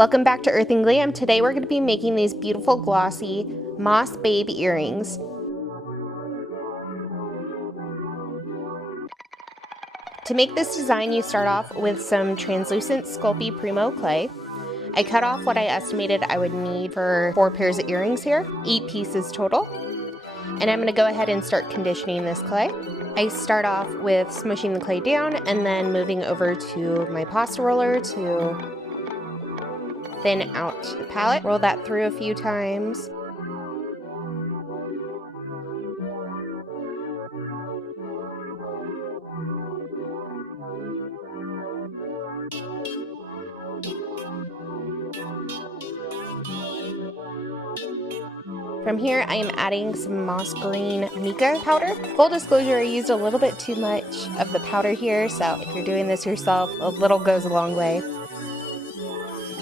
Welcome back to Earth and Glam. Today we're going to be making these beautiful glossy Mossy Babe earrings. To make this design, you start off with some translucent Sculpey Primo clay. I cut off what I estimated I would need for 4 pairs of earrings here, 8 pieces total. And I'm going to go ahead and start conditioning this clay. I start off with smushing the clay down and then moving over to my pasta roller to thin out the palette. Roll that through a few times. From here, I am adding some moss green mica powder. Full disclosure, I used a little bit too much of the powder here, so if you're doing this yourself, a little goes a long way.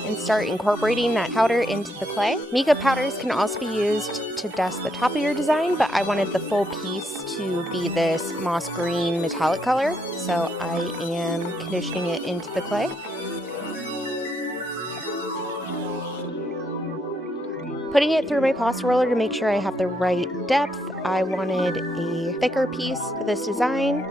And start incorporating that powder into the clay. Mica powders can also be used to dust the top of your design, but I wanted the full piece to be this moss green metallic color, so I am conditioning it into the clay. Putting it through my pasta roller to make sure I have the right depth. I wanted a thicker piece for this design.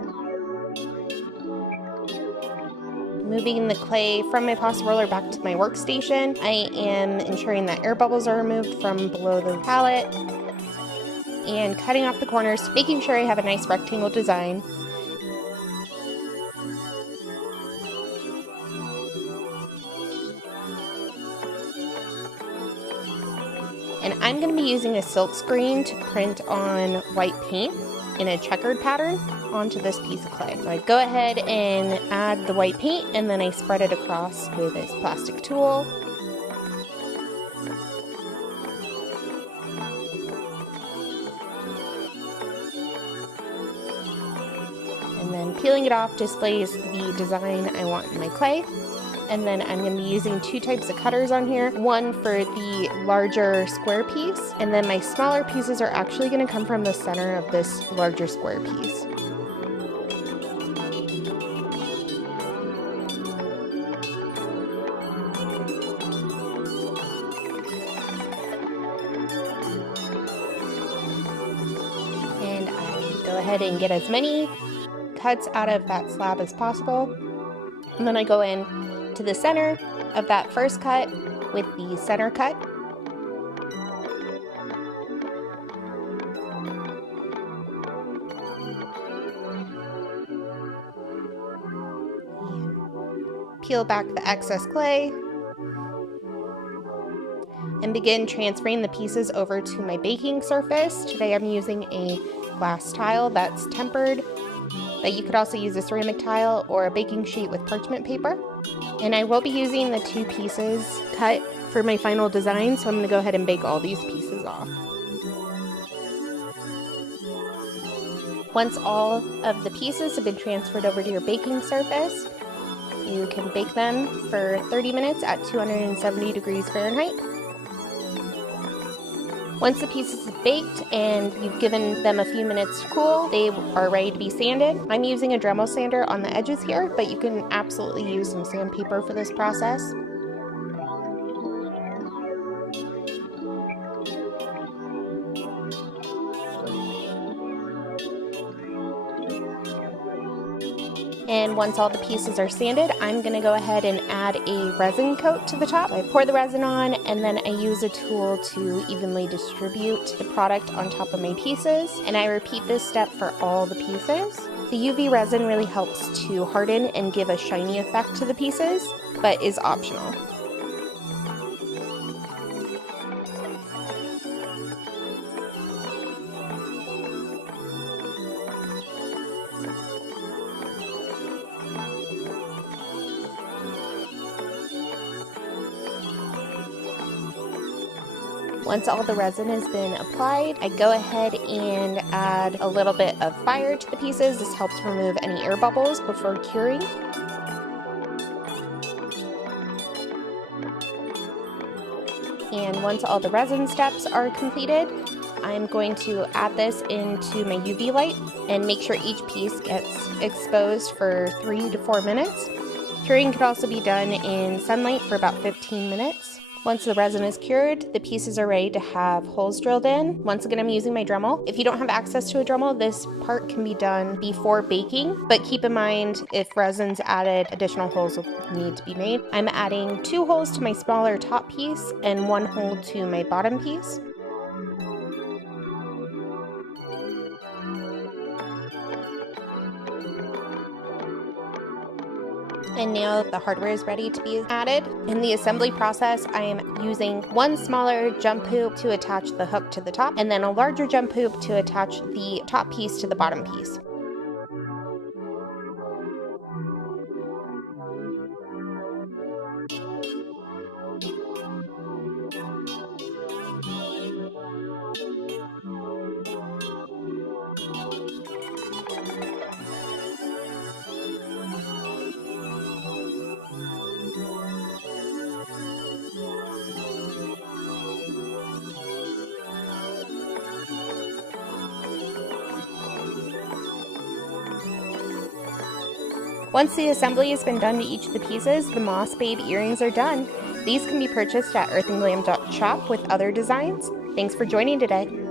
Moving the clay from my pasta roller back to my workstation, I am ensuring that air bubbles are removed from below the palette and cutting off the corners, making sure I have a nice rectangle design. And I'm going to be using a silk screen to print on white paint in a checkered pattern onto this piece of clay. So I go ahead and add the white paint and then I spread it across with this plastic tool. And then peeling it off displays the design I want in my clay. And then I'm going to be using 2 types of cutters on here. One for the larger square piece, and then my smaller pieces are actually going to come from the center of this larger square piece. And I go ahead and get as many cuts out of that slab as possible. And then I go in to the center of that first cut with the center cut. And peel back the excess clay and begin transferring the pieces over to my baking surface. Today I'm using a glass tile that's tempered, but you could also use a ceramic tile or a baking sheet with parchment paper. And I will be using the 2 pieces cut for my final design, so I'm going to go ahead and bake all these pieces off. Once all of the pieces have been transferred over to your baking surface, you can bake them for 30 minutes at 270 degrees Fahrenheit. Once the pieces have baked and you've given them a few minutes to cool, they are ready to be sanded. I'm using a Dremel sander on the edges here, but you can absolutely use some sandpaper for this process. And once all the pieces are sanded, I'm going to go ahead and add a resin coat to the top. I pour the resin on and then I use a tool to evenly distribute the product on top of my pieces. And I repeat this step for all the pieces. The UV resin really helps to harden and give a shiny effect to the pieces, but is optional. Once all the resin has been applied, I go ahead and add a little bit of fire to the pieces. This helps remove any air bubbles before curing. And once all the resin steps are completed, I'm going to add this into my UV light and make sure each piece gets exposed for 3 to 4 minutes. Curing could also be done in sunlight for about 15 minutes. Once the resin is cured, the pieces are ready to have holes drilled in. Once again, I'm using my Dremel. If you don't have access to a Dremel, this part can be done before baking, but keep in mind if resin's added, additional holes will need to be made. I'm adding 2 holes to my smaller top piece and 1 hole to my bottom piece. And now the hardware is ready to be added. In the assembly process, I am using 1 smaller jump hoop to attach the hook to the top, and then a larger jump hoop to attach the top piece to the bottom piece. Once the assembly has been done to each of the pieces, the Mossy Babe earrings are done. These can be purchased at earthandglam.shop with other designs. Thanks for joining today.